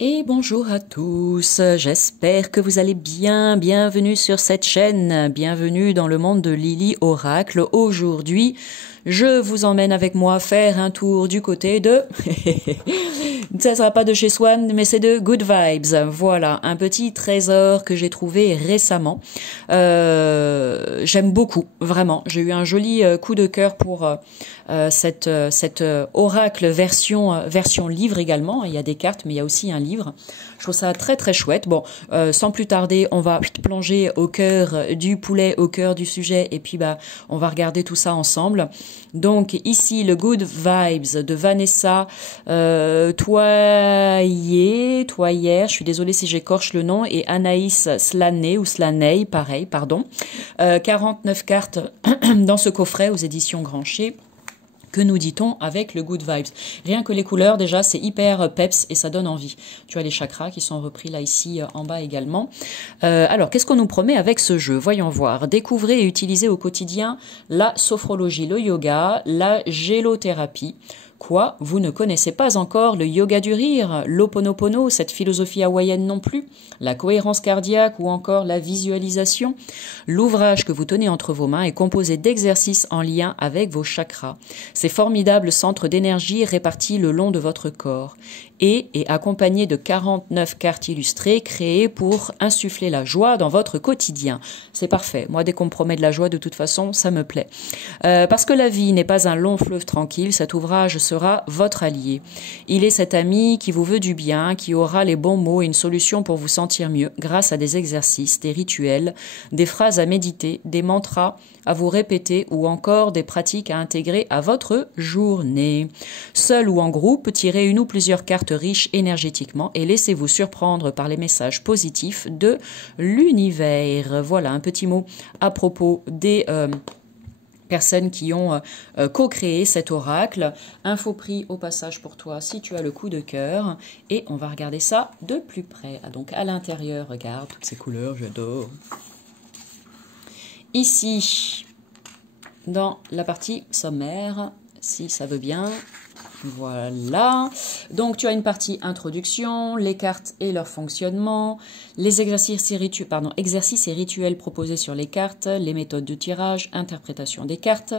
Et bonjour à tous, j'espère que vous allez bien, bienvenue sur cette chaîne, bienvenue dans le monde de Lily Oracle. Aujourd'hui, je vous emmène avec moi faire un tour du côté de... Ça sera pas de chez Swan, mais c'est de Good Vibes. Voilà, un petit trésor que j'ai trouvé récemment. J'aime beaucoup, vraiment. J'ai eu un joli coup de cœur pour cette oracle version livre également. Il y a des cartes, mais il y a aussi un livre. Je trouve ça très très chouette. Bon, sans plus tarder, on va plonger au cœur du poulet, au cœur du sujet, et puis on va regarder tout ça ensemble. Donc ici, le Good Vibes de Vanessa Toyer, je suis désolée si j'écorche le nom, et Anaïs Slaney ou Slaney, pareil, pardon. 49 cartes dans ce coffret aux éditions Grancher. Que nous dit-on avec le Good Vibes? Rien que les couleurs, déjà, c'est hyper peps et ça donne envie. Tu as les chakras qui sont repris là, ici, en bas également. Alors, qu'est-ce qu'on nous promet avec ce jeu? Voyons voir. Découvrez et utilisez au quotidien la sophrologie, le yoga, la gélothérapie. Quoi? Vous ne connaissez pas encore le yoga du rire, l'Ho'oponopono, cette philosophie hawaïenne non plus, la cohérence cardiaque ou encore la visualisation? L'ouvrage que vous tenez entre vos mains est composé d'exercices en lien avec vos chakras. Ces formidables centres d'énergie répartis le long de votre corps et est accompagné de 49 cartes illustrées créées pour insuffler la joie dans votre quotidien. C'est parfait. Moi, dès qu'on me promet de la joie, de toute façon, ça me plaît. Parce que la vie n'est pas un long fleuve tranquille, cet ouvrage sera votre allié. Il est cet ami qui vous veut du bien, qui aura les bons mots et une solution pour vous sentir mieux grâce à des exercices, des rituels, des phrases à méditer, des mantras à vous répéter ou encore des pratiques à intégrer à votre journée. Seul ou en groupe, tirez une ou plusieurs cartes riches énergétiquement et laissez-vous surprendre par les messages positifs de l'univers. Voilà un petit mot à propos des... personnes qui ont co-créé cet oracle. Info prix au passage pour toi si tu as le coup de cœur. Et on va regarder ça de plus près. Ah, donc à l'intérieur, regarde toutes ces couleurs, j'adore. Ici, dans la partie sommaire, si ça veut bien... Voilà, donc tu as une partie introduction, les cartes et leur fonctionnement, les exercices et rituels proposés sur les cartes, les méthodes de tirage, interprétation des cartes.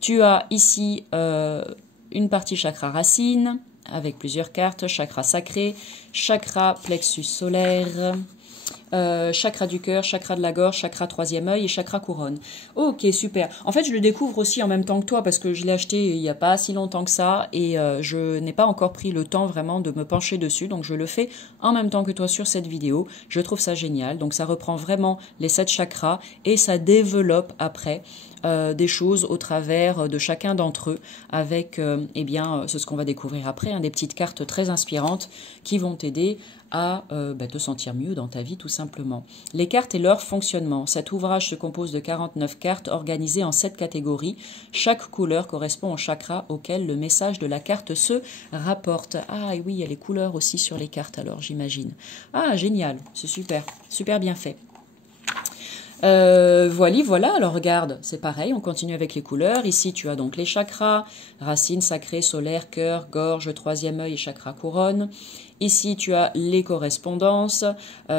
Tu as ici une partie chakra racine avec plusieurs cartes, chakra sacré, chakra plexus solaire, chakra du cœur, chakra de la gorge, chakra troisième œil et chakra couronne. Ok, super. En fait, je le découvre aussi en même temps que toi parce que je l'ai acheté il n'y a pas si longtemps que ça et je n'ai pas encore pris le temps vraiment de me pencher dessus. Donc, je le fais en même temps que toi sur cette vidéo. Je trouve ça génial. Donc, ça reprend vraiment les 7 chakras et ça développe après des choses au travers de chacun d'entre eux avec, c'est ce qu'on va découvrir après, des petites cartes très inspirantes qui vont t'aider à te sentir mieux dans ta vie tout simplement. Les cartes et leur fonctionnement. Cet ouvrage se compose de 49 cartes organisées en 7 catégories. Chaque couleur correspond au chakra auquel le message de la carte se rapporte. Ah et oui, il y a les couleurs aussi sur les cartes alors j'imagine. Ah génial, c'est super, super bien fait. Voilà, alors regarde, c'est pareil, on continue avec les couleurs. Ici, tu as donc les chakras, racines, sacrées, solaire, cœur, gorge, troisième œil et chakra couronne. Ici, tu as les correspondances.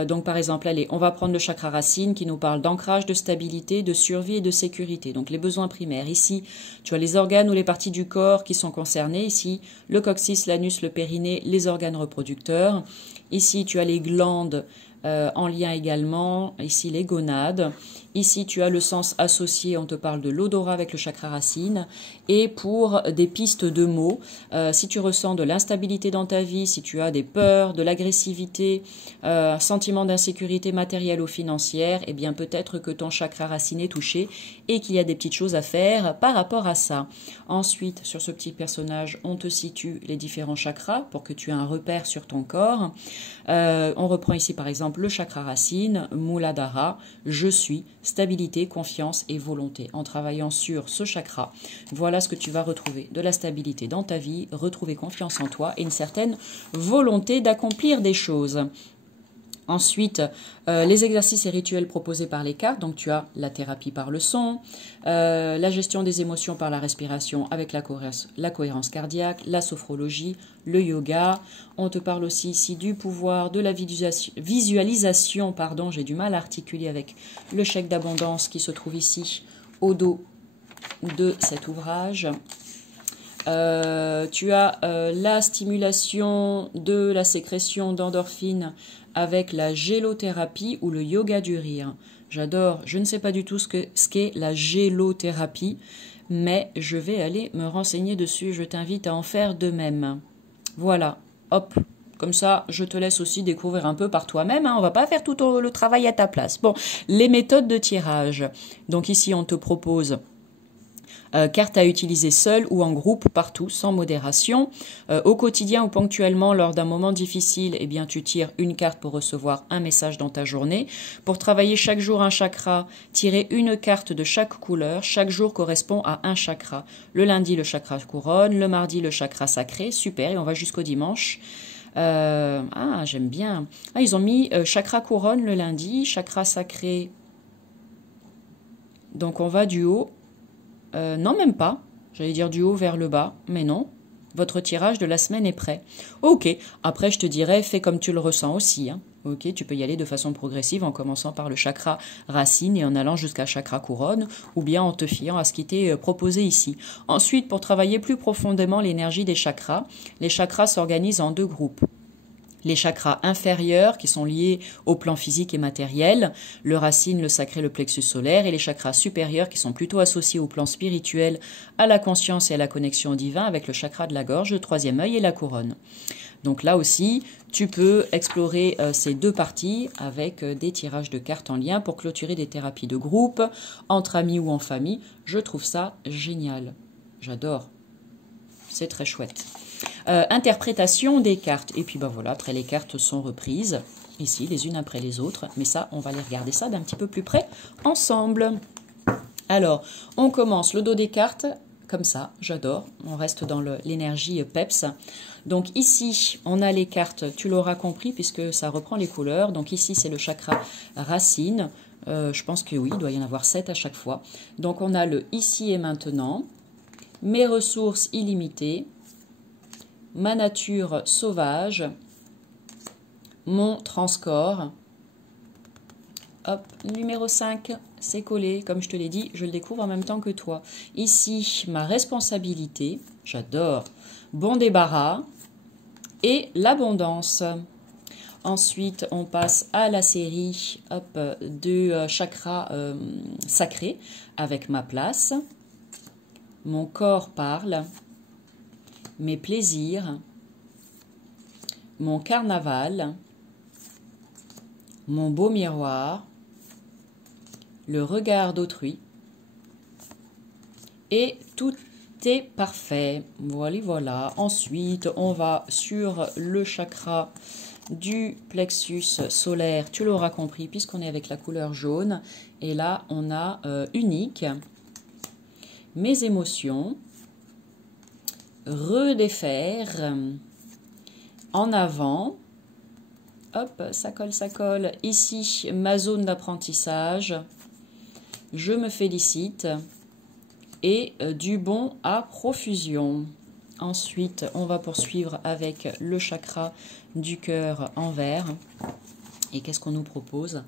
Donc, par exemple, allez, on va prendre le chakra racine qui nous parle d'ancrage, de stabilité, de survie et de sécurité. Donc, les besoins primaires. Ici, tu as les organes ou les parties du corps qui sont concernés. Ici, le coccyx, l'anus, le périnée, les organes reproducteurs. Ici, tu as les glandes en lien également, ici les gonades. Ici, tu as le sens associé, on te parle de l'odorat avec le chakra racine. Et pour des pistes de mots, si tu ressens de l'instabilité dans ta vie, si tu as des peurs, de l'agressivité, un sentiment d'insécurité matérielle ou financière, eh bien peut-être que ton chakra racine est touché et qu'il y a des petites choses à faire par rapport à ça. Ensuite, sur ce petit personnage, on te situe les différents chakras pour que tu aies un repère sur ton corps. On reprend ici par exemple le chakra racine, Muladhara, je suis, stabilité, confiance et volonté. En travaillant sur ce chakra, voilà ce que tu vas retrouver. De la stabilité dans ta vie, retrouver confiance en toi et une certaine volonté d'accomplir des choses. Ensuite, les exercices et rituels proposés par les cartes. Donc, tu as la thérapie par le son, la gestion des émotions par la respiration avec la cohérence cardiaque, la sophrologie, le yoga. On te parle aussi ici du pouvoir de la visualisation. Pardon, j'ai du mal à articuler avec le chèque d'abondance qui se trouve ici au dos de cet ouvrage. Tu as la stimulation de la sécrétion d'endorphines avec la gélothérapie ou le yoga du rire. J'adore, je ne sais pas du tout ce qu'est la gélothérapie, mais je vais aller me renseigner dessus. Je t'invite à en faire de même. Voilà, hop, comme ça, je te laisse aussi découvrir un peu par toi-même. Hein. On va pas faire tout le travail à ta place. Bon, les méthodes de tirage. Donc ici, on te propose carte à utiliser seule ou en groupe, partout, sans modération. Au quotidien ou ponctuellement, lors d'un moment difficile, eh bien, tu tires une carte pour recevoir un message dans ta journée. Pour travailler chaque jour un chakra, tirer une carte de chaque couleur. Chaque jour correspond à un chakra. Le lundi, le chakra couronne. Le mardi, le chakra sacré. Super, et on va jusqu'au dimanche. J'aime bien. Ah, ils ont mis chakra couronne le lundi, chakra sacré. Donc, on va du haut. Non, même pas. J'allais dire du haut vers le bas, mais non. Votre tirage de la semaine est prêt. Ok, après je te dirais, fais comme tu le ressens aussi. Hein. Ok, tu peux y aller de façon progressive en commençant par le chakra racine et en allant jusqu'à chakra couronne, ou bien en te fiant à ce qui t'est proposé ici. Ensuite, pour travailler plus profondément l'énergie des chakras, les chakras s'organisent en deux groupes. Les chakras inférieurs qui sont liés au plan physique et matériel, le racine, le sacré, le plexus solaire, et les chakras supérieurs qui sont plutôt associés au plan spirituel, à la conscience et à la connexion au divin avec le chakra de la gorge, le troisième œil et la couronne. Donc là aussi, tu peux explorer ces deux parties avec des tirages de cartes en lien pour clôturer des thérapies de groupe, entre amis ou en famille. Je trouve ça génial. J'adore. C'est très chouette. Interprétation des cartes. Et puis voilà, après les cartes sont reprises, ici, les unes après les autres. Mais ça, on va aller regarder ça d'un petit peu plus près ensemble. Alors, on commence le dos des cartes, comme ça, j'adore. On reste dans l'énergie peps. Donc ici, on a les cartes, tu l'auras compris, puisque ça reprend les couleurs. Donc ici, c'est le chakra racine. Je pense que oui, il doit y en avoir 7 à chaque fois. Donc on a le ici et maintenant, mes ressources illimitées, ma nature sauvage, mon transcorps. Hop, numéro 5, c'est collé. Comme je te l'ai dit, je le découvre en même temps que toi. Ici, ma responsabilité, j'adore. Bon débarras et l'abondance. Ensuite, on passe à la série de chakras sacrés avec ma place. Mon corps parle. Mes plaisirs, mon carnaval, mon beau miroir, le regard d'autrui, et tout est parfait. Voilà. Ensuite, on va sur le chakra du plexus solaire, tu l'auras compris, puisqu'on est avec la couleur jaune. Et là, on a unique, mes émotions, redéfaire, en avant, hop, ça colle, ici, ma zone d'apprentissage, je me félicite, et du bon à profusion. Ensuite, on va poursuivre avec le chakra du cœur en vert. Et qu'est-ce qu'on nous propose?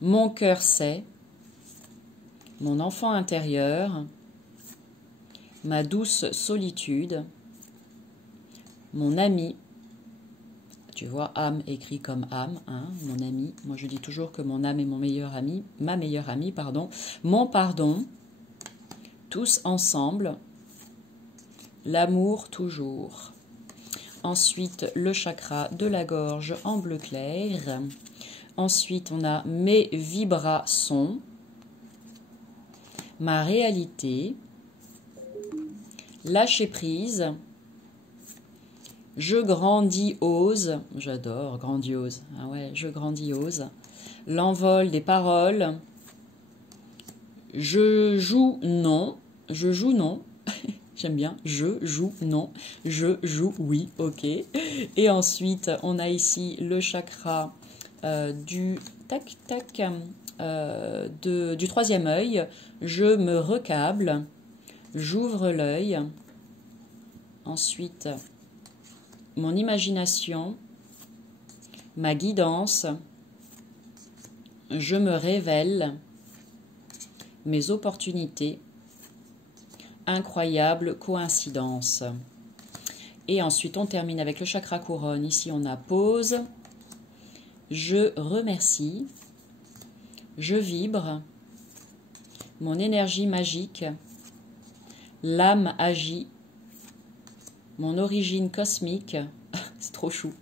Mon cœur sait, mon enfant intérieur, ma douce solitude, mon ami, tu vois, âme écrit comme âme, hein, mon ami, moi je dis toujours que mon âme est mon meilleur ami, ma meilleure amie, pardon, mon pardon, tous ensemble, l'amour toujours. Ensuite, le chakra de la gorge en bleu clair. Ensuite, on a mes vibrations, ma réalité, lâcher prise, je grandiose, j'adore grandiose, ah ouais, je grandiose, l'envol des paroles, je joue non, j'aime bien, je joue non, je joue oui, ok. Et ensuite, on a ici le chakra du du troisième œil, je me recable, j'ouvre l'œil, ensuite mon imagination, ma guidance, je me révèle, mes opportunités, incroyable coïncidence. Et ensuite, on termine avec le chakra couronne. Ici, on a pause. Je remercie. Je vibre. Mon énergie magique. L'âme agit. Mon origine cosmique. C'est trop chou.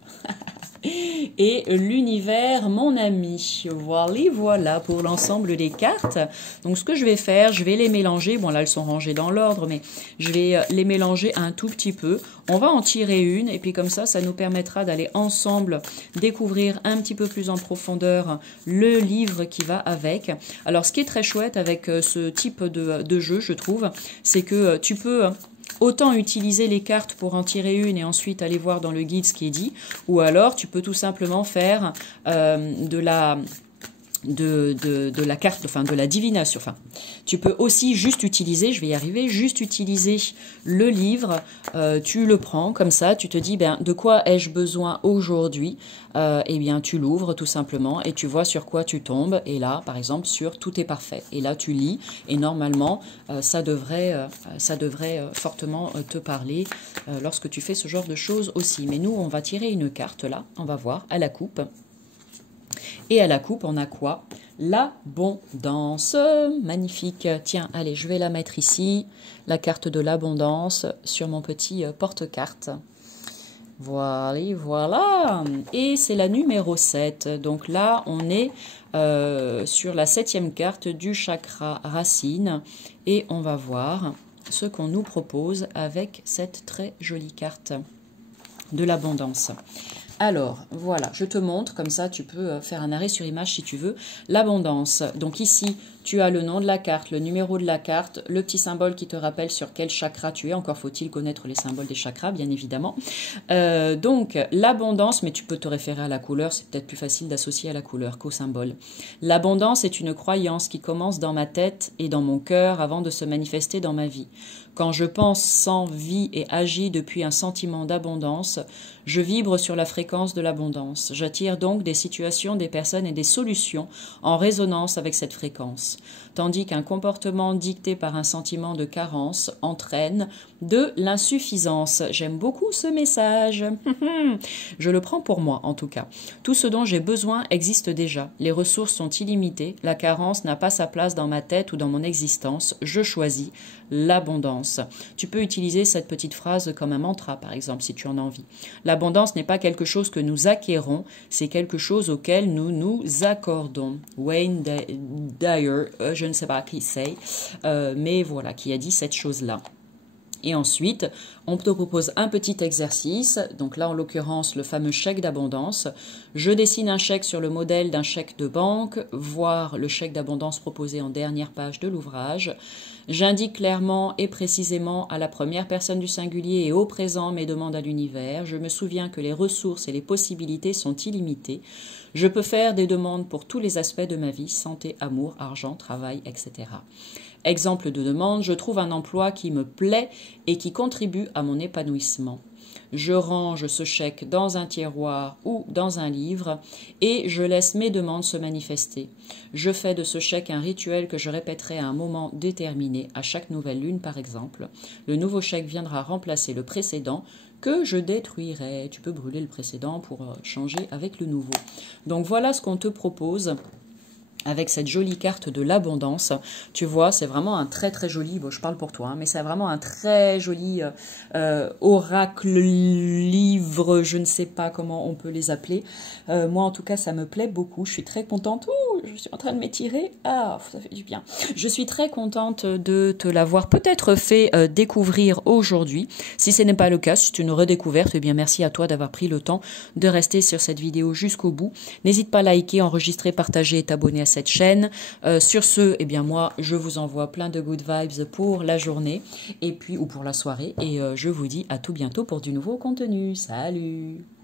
Et l'univers, mon ami. Voilà pour l'ensemble des cartes. Donc, ce que je vais faire, je vais les mélanger. Bon, là, elles sont rangées dans l'ordre, mais je vais les mélanger un tout petit peu. On va en tirer une, et puis comme ça nous permettra d'aller ensemble découvrir un petit peu plus en profondeur le livre qui va avec. Alors, ce qui est très chouette avec ce type de jeu, je trouve, c'est que tu peux autant utiliser les cartes pour en tirer une et ensuite aller voir dans le guide ce qui est dit, ou alors tu peux tout simplement faire de la carte, enfin de la divination. Enfin, tu peux aussi juste utiliser, je vais y arriver, juste utiliser le livre, tu le prends comme ça, tu te dis, ben, de quoi ai-je besoin aujourd'hui? Eh bien, tu l'ouvres tout simplement et tu vois sur quoi tu tombes. Et là, par exemple, sur tout est parfait. Et là, tu lis et normalement, ça devrait fortement te parler lorsque tu fais ce genre de choses aussi. Mais nous, on va tirer une carte là, on va voir, à la coupe. Et à la coupe, on a quoi? L'abondance. Magnifique. Tiens, allez, je vais la mettre ici. La carte de l'abondance sur mon petit porte-carte. Voilà. Et c'est la numéro 7. Donc là, on est sur la 7e carte du chakra racine. Et on va voir ce qu'on nous propose avec cette très jolie carte de l'abondance. Alors, voilà, je te montre, comme ça tu peux faire un arrêt sur image si tu veux, l'abondance. Donc ici, tu as le nom de la carte, le numéro de la carte, le petit symbole qui te rappelle sur quel chakra tu es. Encore faut-il connaître les symboles des chakras, bien évidemment. Donc, l'abondance, mais tu peux te référer à la couleur, c'est peut-être plus facile d'associer à la couleur qu'au symbole. L'abondance est une croyance qui commence dans ma tête et dans mon cœur avant de se manifester dans ma vie. Quand je pense, sens, vis et agis depuis un sentiment d'abondance, je vibre sur la fréquence de l'abondance. J'attire donc des situations, des personnes et des solutions en résonance avec cette fréquence. Tandis qu'un comportement dicté par un sentiment de carence entraîne de l'insuffisance. J'aime beaucoup ce message. Je le prends pour moi, en tout cas. Tout ce dont j'ai besoin existe déjà. Les ressources sont illimitées. La carence n'a pas sa place dans ma tête ou dans mon existence. Je choisis l'abondance. Tu peux utiliser cette petite phrase comme un mantra, par exemple, si tu en as envie. L'abondance n'est pas quelque chose que nous acquérons, c'est quelque chose auquel nous nous accordons. Wayne Dyer, je ne sais pas qui c'est, mais voilà, qui a dit cette chose-là. Et ensuite, on te propose un petit exercice, donc là en l'occurrence le fameux chèque d'abondance. Je dessine un chèque sur le modèle d'un chèque de banque, voire le chèque d'abondance proposé en dernière page de l'ouvrage. J'indique clairement et précisément à la première personne du singulier et au présent mes demandes à l'univers. Je me souviens que les ressources et les possibilités sont illimitées. Je peux faire des demandes pour tous les aspects de ma vie, santé, amour, argent, travail, etc. Exemple de demande, je trouve un emploi qui me plaît et qui contribue à mon épanouissement. Je range ce chèque dans un tiroir ou dans un livre et je laisse mes demandes se manifester. Je fais de ce chèque un rituel que je répéterai à un moment déterminé, à chaque nouvelle lune par exemple. Le nouveau chèque viendra remplacer le précédent que je détruirai. Tu peux brûler le précédent pour changer avec le nouveau. Donc voilà ce qu'on te propose avec cette jolie carte de l'abondance. Tu vois, c'est vraiment un très très joli, bon je parle pour toi, hein, mais c'est vraiment un très joli oracle, livre, je ne sais pas comment on peut les appeler. Moi en tout cas ça me plaît beaucoup, je suis très contente. Ouh, je suis en train de m'étirer, ah ça fait du bien. Je suis très contente de te l'avoir peut-être fait découvrir aujourd'hui. Si ce n'est pas le cas, si c'est une redécouverte, eh bien merci à toi d'avoir pris le temps de rester sur cette vidéo jusqu'au bout. N'hésite pas à liker, enregistrer, partager et t'abonner à cette chaîne. Sur ce, eh bien moi, je vous envoie plein de good vibes pour la journée et puis ou pour la soirée et je vous dis à tout bientôt pour du nouveau contenu. Salut!